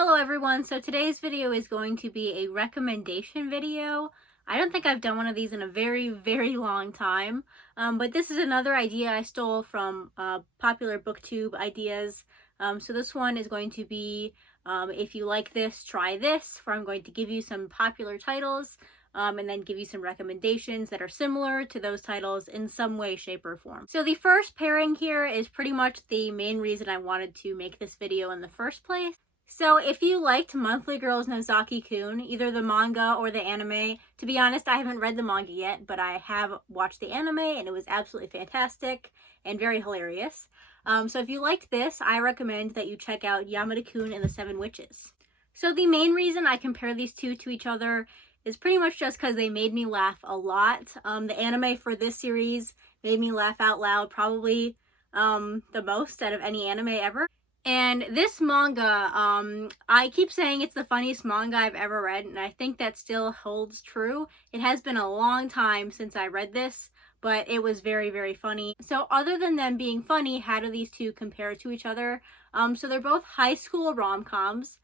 Hello everyone, so today's video is going to be a recommendation video. I don't think I've done one of these in a very long time, but this is another idea I stole from popular booktube ideas. So this one is going to be, if you like this, try this, where I'm going to give you some popular titles and then give you some recommendations that are similar to those titles in some way, shape, or form. So the first pairing here is pretty much the main reason I wanted to make this video in the first place. So if you liked Monthly Girls Nozaki-kun, either the manga or the anime, to be honest, I haven't read the manga yet, but I have watched the anime and it was absolutely fantastic and very hilarious. So if you liked this, I recommend that you check out Yamada-kun and the Seven Witches. So the main reason I compare these two to each other is pretty much just because they made me laugh a lot. The anime for this series made me laugh out loud probably the most out of any anime ever. And this manga, I keep saying it's the funniest manga I've ever read, and I think that still holds true. It has been a long time since I read this, but it was very funny. So other than them being funny, how do these two compare to each other? So they're both high school rom-coms.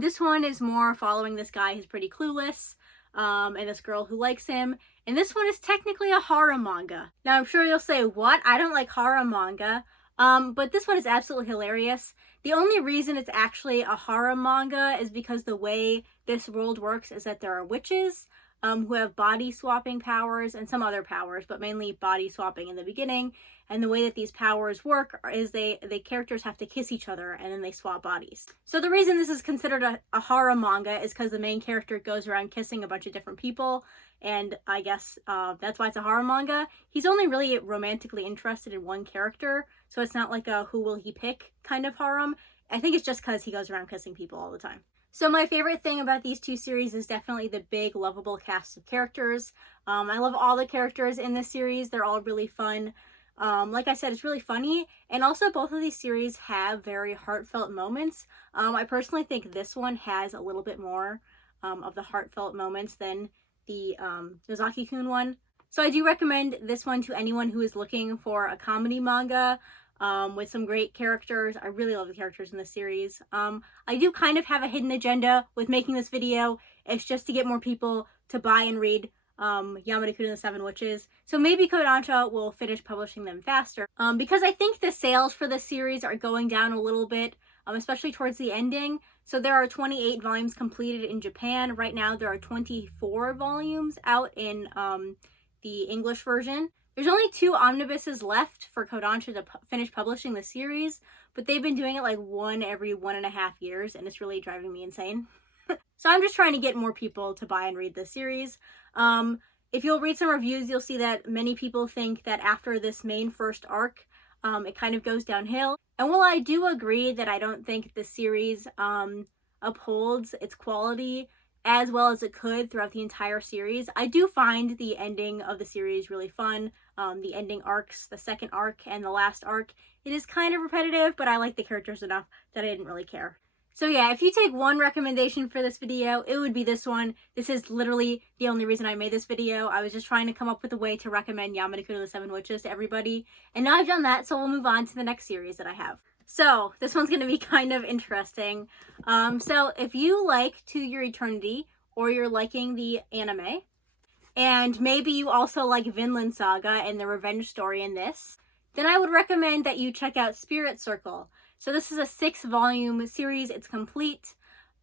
This one is more following this guy who's pretty clueless, and this girl who likes him. And this one is technically a horror manga. Now I'm sure you'll say, what? I don't like horror manga. But this one is absolutely hilarious. The only reason it's actually a horror manga is because the way this world works is that there are witches who have body swapping powers and some other powers, but mainly body swapping in the beginning. And the way that these powers work is the characters have to kiss each other and then they swap bodies. So the reason this is considered a horror manga is because the main character goes around kissing a bunch of different people, and I guess that's why it's a horror manga. He's only really romantically interested in one character, so it's not like a who will he pick kind of harem. I think it's just because he goes around kissing people all the time. So my favorite thing about these two series is definitely the big lovable cast of characters. I love all the characters in this series. They're all really fun. Like I said, it's really funny, and also both of these series have very heartfelt moments. I personally think this one has a little bit more of the heartfelt moments than the Nozaki-kun one. So I do recommend this one to anyone who is looking for a comedy manga with some great characters. I really love the characters in this series. I do kind of have a hidden agenda with making this video. It's just to get more people to buy and read Yamada-kun and the Seven Witches. So maybe Kodansha will finish publishing them faster. Because I think the sales for this series are going down a little bit, especially towards the ending. So there are 28 volumes completed in Japan. Right now there are 24 volumes out in the English version. There's only 2 omnibuses left for Kodansha to finish publishing the series, but they've been doing it like one every 1.5 years, and it's really driving me insane. So I'm just trying to get more people to buy and read this series. If you'll read some reviews, you'll see that many people think that after this main first arc, it kind of goes downhill. And while I do agree that I don't think the series upholds its quality as well as it could throughout the entire series, I do find the ending of the series really fun. The ending arcs, the second arc and the last arc, it is kind of repetitive, but I like the characters enough that I didn't really care. So yeah, if you take one recommendation for this video, it would be this one. This is literally the only reason I made this video. I was just trying to come up with a way to recommend Yamada-kun and the Seven Witches to everybody. And now I've done that, so we'll move on to the next series that I have. So this one's going to be kind of interesting. So if you like To Your Eternity, or you're liking the anime, and maybe you also like Vinland Saga and the revenge story in this, then I would recommend that you check out Spirit Circle. So this is a 6-volume series. It's complete.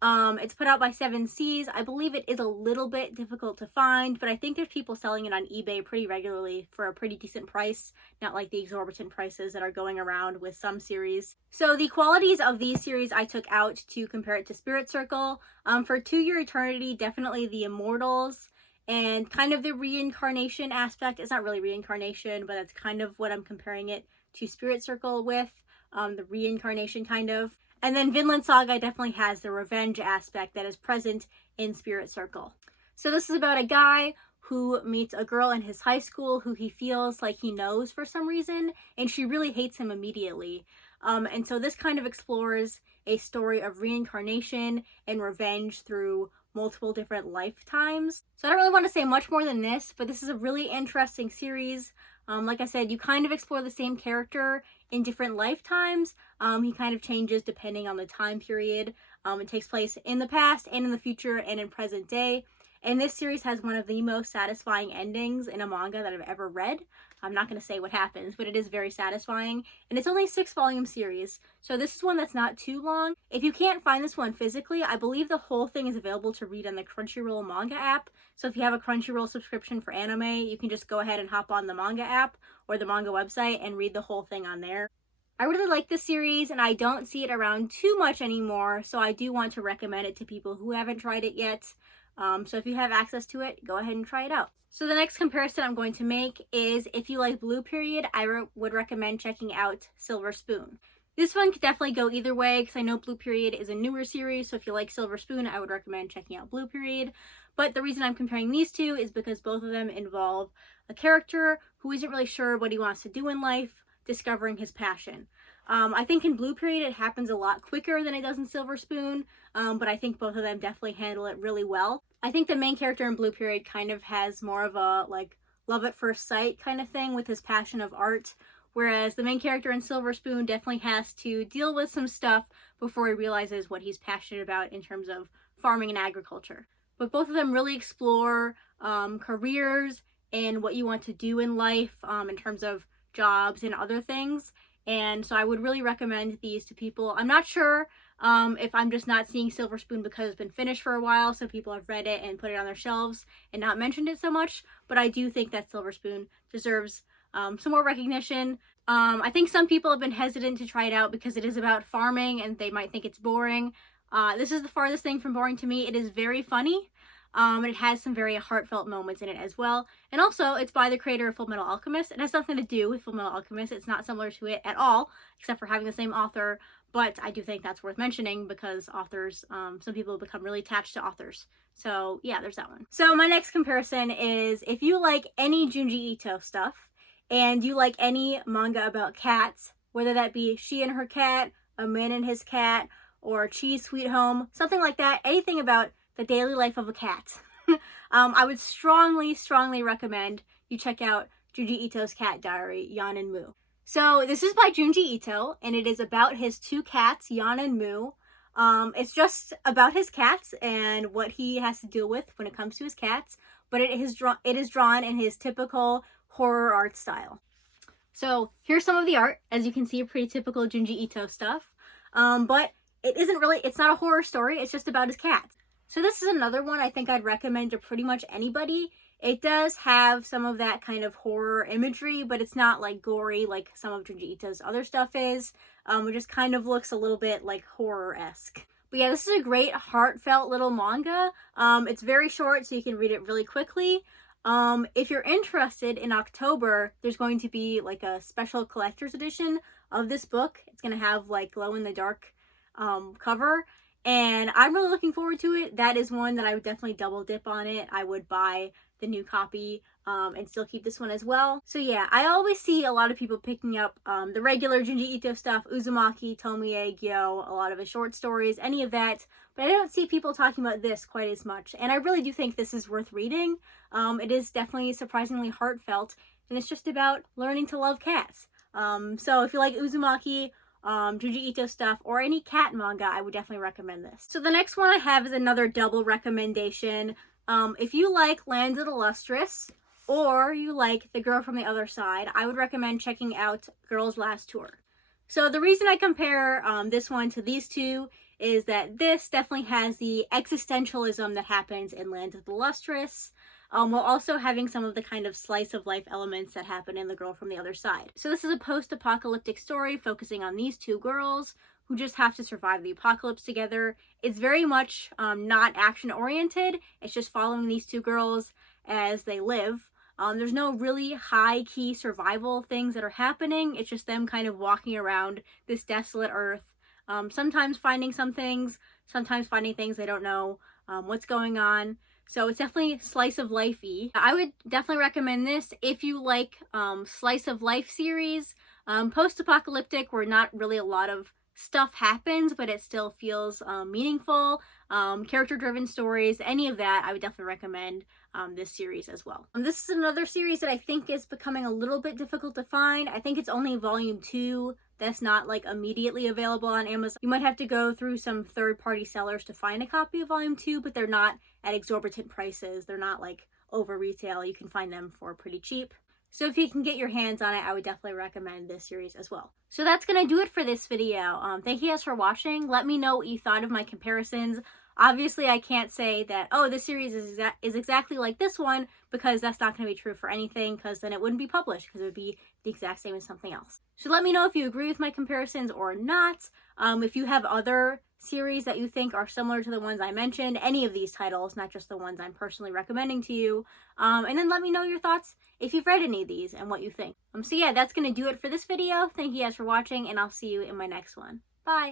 It's put out by 7 Seas. I believe it is a little bit difficult to find, but I think there's people selling it on eBay pretty regularly for a pretty decent price, not like the exorbitant prices that are going around with some series. So the qualities of these series I took out to compare it to Spirit Circle. For To Your Eternity, definitely the immortals and kind of the reincarnation aspect. It's not really reincarnation, but that's kind of what I'm comparing it to Spirit Circle with. The reincarnation kind of. And then Vinland Saga definitely has the revenge aspect that is present in Spirit Circle. So this is about a guy who meets a girl in his high school who he feels like he knows for some reason, and she really hates him immediately. And so this kind of explores a story of reincarnation and revenge through multiple different lifetimes. So I don't really want to say much more than this, but this is a really interesting series. Like I said, you kind of explore the same character in different lifetimes. He kind of changes depending on the time period. It takes place in the past and in the future and in present day. And this series has one of the most satisfying endings in a manga that I've ever read. I'm not going to say what happens, but it is very satisfying. And it's only a 6-volume series, so this is one that's not too long. If you can't find this one physically, I believe the whole thing is available to read on the Crunchyroll manga app. So if you have a Crunchyroll subscription for anime, you can just go ahead and hop on the manga app or the manga website and read the whole thing on there. I really like this series, and I don't see it around too much anymore, so I do want to recommend it to people who haven't tried it yet. So if you have access to it, go ahead and try it out. So the next comparison I'm going to make is, if you like Blue Period, I would recommend checking out Silver Spoon. This one could definitely go either way, because I know Blue Period is a newer series, so if you like Silver Spoon, I would recommend checking out Blue Period. But the reason I'm comparing these two is because both of them involve a character who isn't really sure what he wants to do in life, discovering his passion. I think in Blue Period it happens a lot quicker than it does in Silver Spoon, but I think both of them definitely handle it really well. I think the main character in Blue Period kind of has more of a like love at first sight kind of thing with his passion of art, whereas the main character in Silver Spoon definitely has to deal with some stuff before he realizes what he's passionate about in terms of farming and agriculture. But both of them really explore careers and what you want to do in life in terms of jobs and other things. And so I would really recommend these to people. I'm not sure if I'm just not seeing Silver Spoon because it's been finished for a while, so people have read it and put it on their shelves and not mentioned it so much, but I do think that Silver Spoon deserves some more recognition. I think some people have been hesitant to try it out because it is about farming and they might think it's boring. This is the farthest thing from boring to me. It is very funny. And it has some very heartfelt moments in it as well. And also, it's by the creator of Fullmetal Alchemist. It has nothing to do with Fullmetal Alchemist. It's not similar to it at all, except for having the same author. But I do think that's worth mentioning because authors, some people become really attached to authors. So yeah, there's that one. So my next comparison is, if you like any Junji Ito stuff, and you like any manga about cats, whether that be She and Her Cat, A Man and His Cat, or Cheese Sweet Home, something like that, anything about the daily life of a cat, I would strongly recommend you check out Junji Ito's cat diary, Yan and Moo. So this is by Junji Ito, and it is about his 2 cats, Yan and Moo. It's just about his cats and what he has to deal with when it comes to his cats, but it is drawn in his typical horror art style. So here's some of the art. As you can see, pretty typical Junji Ito stuff, but it's not a horror story, it's just about his cats. So this is another one I think I'd recommend to pretty much anybody. It does have some of that kind of horror imagery, but it's not like gory like some of Junji Ito's other stuff is. It just kind of looks a little bit like horror-esque. But yeah, this is a great heartfelt little manga. It's very short, so you can read it really quickly. If you're interested, in October, there's going to be like a special collector's edition of this book. It's going to have like glow-in-the-dark cover. And I'm really looking forward to it. That is one that I would definitely double dip on it. I would buy the new copy and still keep this one as well. So yeah, I always see a lot of people picking up the regular Junji Ito stuff, Uzumaki, Tomie, Gyo, a lot of his short stories, any of that. But I don't see people talking about this quite as much. And I really do think this is worth reading. It is definitely surprisingly heartfelt, and it's just about learning to love cats. So if you like Uzumaki, Junji Ito stuff, or any cat manga, I would definitely recommend this. So the next one I have is another double recommendation. If you like Land of the Lustrous, or you like The Girl from the Other Side, I would recommend checking out Girl's Last Tour. So the reason I compare this one to these two is that this definitely has the existentialism that happens in Land of the Lustrous, while also having some of the kind of slice of life elements that happen in The Girl from the Other Side. So this is a post-apocalyptic story focusing on these 2 girls who just have to survive the apocalypse together. It's very much not action-oriented. It's just following these 2 girls as they live. There's no really high-key survival things that are happening. It's just them kind of walking around this desolate earth, sometimes finding some things, sometimes finding things they don't know what's going on. So it's definitely slice of life-y. I would definitely recommend this if you like slice of life series. Post-apocalyptic, where not really a lot of stuff happens, but it still feels meaningful. Character-driven stories, any of that, I would definitely recommend this series as well. This is another series that I think is becoming a little bit difficult to find. I think it's only volume 2 that's not like immediately available on Amazon. You might have to go through some third-party sellers to find a copy of volume 2, but they're not at exorbitant prices. They're not like over retail. You can find them for pretty cheap. So if you can get your hands on it, I would definitely recommend this series as well. So that's gonna do it for this video. Thank you guys for watching. Let me know what you thought of my comparisons. Obviously, I can't say that, oh, this series is exactly like this one, because that's not going to be true for anything, because then it wouldn't be published, because it would be the exact same as something else. So let me know if you agree with my comparisons or not. If you have other series that you think are similar to the ones I mentioned, any of these titles, not just the ones I'm personally recommending to you. And then let me know your thoughts if you've read any of these and what you think. So yeah, that's going to do it for this video. Thank you guys for watching, and I'll see you in my next one. Bye!